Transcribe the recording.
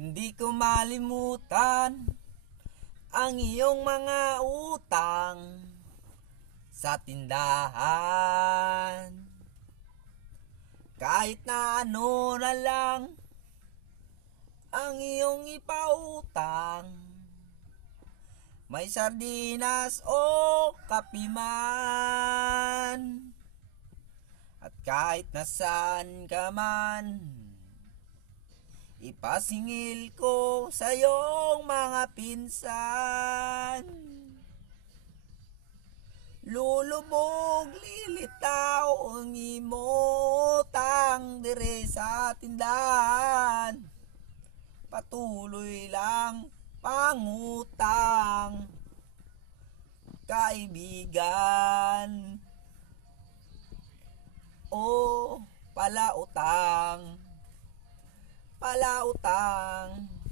Hindi ko malimutan ang iyong mga utang sa tindahan. Kahit na ano na lang ang iyong ipautang, may sardinas o kapiman. At kahit nasaan ka man, ipasingil ko sa iyong mga pinsan. Lulubog, lilitaw ang imotang dire sa tindahan. Patuloy lang pangutang, kaibigan, o palautang.